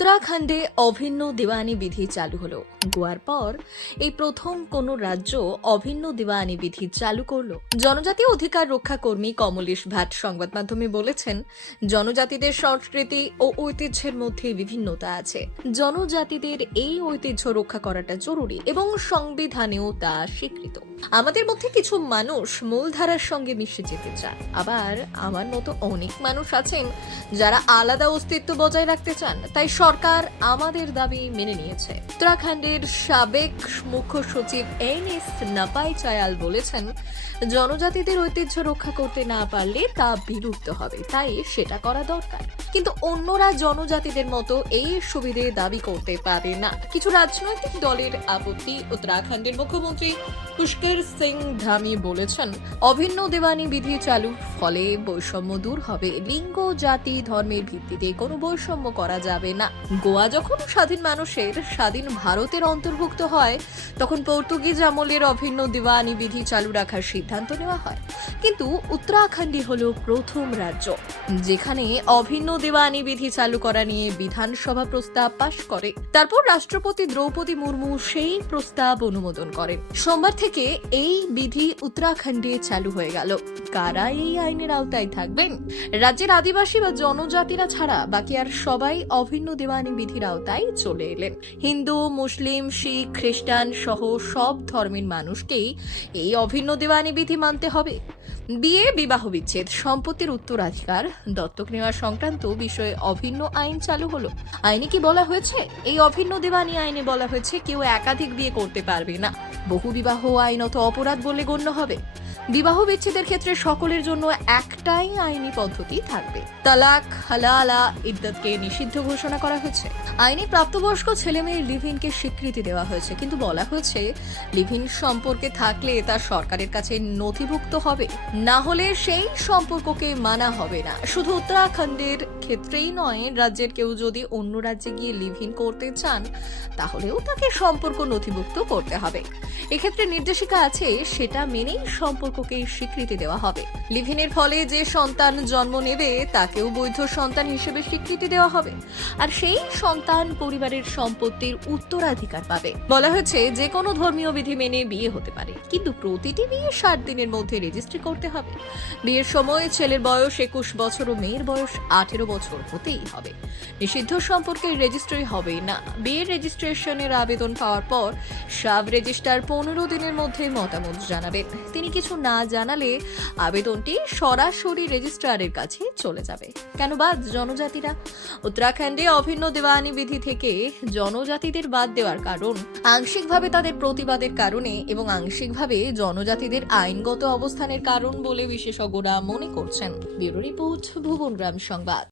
উত্তরাখণ্ডে অভিন্ন দেওয়ানি বিধি চালু হলো। গোয়ার পর এই প্রথম কোন রাজ্য অভিন্ন দেওয়ানি বিধি চালু করল। জনজাতি অধিকার রক্ষা কর্মী কমলেশ ভাট সংবাদ মাধ্যমে বলেছেন, জনজাতিদের সংস্কৃতি ও ঐতিহ্যের মধ্যে বিভিন্নতা আছে। জনজাতিদের এই ঐতিহ্য রক্ষা করাটা জরুরি এবং সংবিধানেও তা স্বীকৃত। আমাদের মধ্যে কিছু মানুষ মূলধারার সঙ্গে মিশে যেতে চান। আবার আমার মতো অনেক মানুষ আছেন যারা আলাদা অস্তিত্ব বজায় রাখতে চান, তাই সরকার আমাদের দাবি মেনে নিয়েছে। উত্তরাখণ্ডের সাবেক মুখ্য সচিব এন এস নাপাই চায়াল বলেছেন, জনজাতিদের ঐতিহ্য রক্ষা করতে না পারলে তা বিলুপ্ত হবে, তাই সেটা করা দরকার। কিন্তু অন্যরা জনজাতিদের মতো এই সুবিধে দাবি করতে পারে না। কিছু রাজনৈতিক দলের আপত্তি উত্তরাখণ্ডের মুখ্যমন্ত্রী পুষ্কর সিং ধামি বলেছেন, অভিন্ন দেওয়ানি বিধি চালুর ফলে বৈষম্য দূর হবে। লিঙ্গ, জাতি, ধর্মের ভিত্তিতে কোনো বৈষম্য করা যাবে না। গোয়া যখন স্বাধীন মানুষের, স্বাধীন ভারতের অন্তর্ভুক্ত হয়, তখন পর্তুগিজ আমলের অভিন্ন দেওয়ানি বিধি চালু রাখার সিদ্ধান্ত নেওয়া হয়। কিন্তু উত্তরাখণ্ডই হলো প্রথম রাজ্য, যেখানে অভিন্ন দেওয়ানি বিধি চালু করা নিয়ে বিধানসভা প্রস্তাব পাশ করে। তারপর রাষ্ট্রপতি দ্রৌপদী মুর্মু সেই প্রস্তাব অনুমোদন করেন। সোমবার থেকে এই বিধি উত্তরাখণ্ডে চালু হয়ে গেল। কারা এই আইনের আওতায় থাকবেন? রাজ্যের আদিবাসী বা জনজাতিরা ছাড়া বাকি আর সবাই অভিন্ন দেওয়ানি বিধির আওতায় চলে এলেন। হিন্দু, মুসলিম, শিখ, খ্রিস্টান সহ সব ধর্মের মানুষকেই এই অভিন্ন দেওয়ানি বিধি মানতে হবে। বিয়ে, বিবাহ বিচ্ছেদ, সম্পত্তির উত্তরাধিকার, দত্তক নেওয়া সংক্রান্ত বিষয়ে অভিন্ন আইন চালু হলো। আইনে কি বলা হয়েছে? এই অভিন্ন দেওয়ানি আইনে বলা হয়েছে, কেউ একাধিক বিয়ে করতে পারবে না। বহু বিবাহ আইনত অপরাধ বলে গণ্য হবে। বিবাহ বিচ্ছেদের ক্ষেত্রে সকলের জন্য একটাই আইনি পদ্ধতি থাকবে। তালাক, হালালা ইদ্দতকে নিষিদ্ধ ঘোষণা করা হয়েছে। আইনে প্রাপ্তবয়স্ক ছেলে মেয়ের লিভিনকে স্বীকৃতি দেওয়া হয়েছে। কিন্তু বলা হয়েছে লিভিন সম্পর্কে থাকলে তা সরকারের কাছে নথিভুক্ত হবে। না হলে সেই সম্পর্ককে মানা হবে না। শুধু উত্তরাখণ্ডের ক্ষেত্রেই নয়, রাজ্যের কেউ যদি অন্য রাজ্যে গিয়ে লিভিন করতে চান, তাহলেও তাকে সম্পর্ক নথিভুক্ত করতে হবে। এক্ষেত্রে নির্দেশিকা আছে, সেটা মেনেই সম্পর্ককে স্বীকৃতি দেওয়া হবে। লিভিনের ফলে যে সন্তান জন্ম নেবে, তাকেও বৈধ সন্তান হিসেবে স্বীকৃতি দেওয়া হবে। আর সেই সন্তান পরিবারের সম্পত্তির উত্তরাধিকার পাবে। বলা হয়েছে যে কোনো ধর্মীয় বিধি মেনে বিয়ে হতে পারে, কিন্তু প্রতিটি বিয়ে ষাট দিনের মধ্যে রেজিস্ট্রি করতে হবে। বিয়ের সময় ছেলের বয়স একুশ বছর ও মেয়ের বয়স আঠেরো বছর হতেই হবে। নিষিদ্ধ সম্পর্কে রেজিস্ট্রি হবে না। বিয়ের রেজিস্ট্রেশনের আবেদন পাওয়ার পর সাব রেজিস্ট্রার পনেরো দিনের মধ্যে মতামত জানাবেন। তিনি কিছু না জানালে আবেদনটি সরাসরি রেজিস্ট্রারের কাছে চলে যাবে। কেন বাদ জনজাতিরা? উত্তরাখণ্ডে অভিন্ন দেওয়ানি বিধি থেকে জনজাতিদের বাদ দেওয়ার কারণ আংশিকভাবে তাদের প্রতিবাদের কারণে এবং আংশিকভাবে জনজাতিদের আইনগত অবস্থানের কারণ বলে বিশেষজ্ঞরা মনে করছেন। ব্যুরো রিপোর্ট, ভুবনগ্রাম সংবাদ।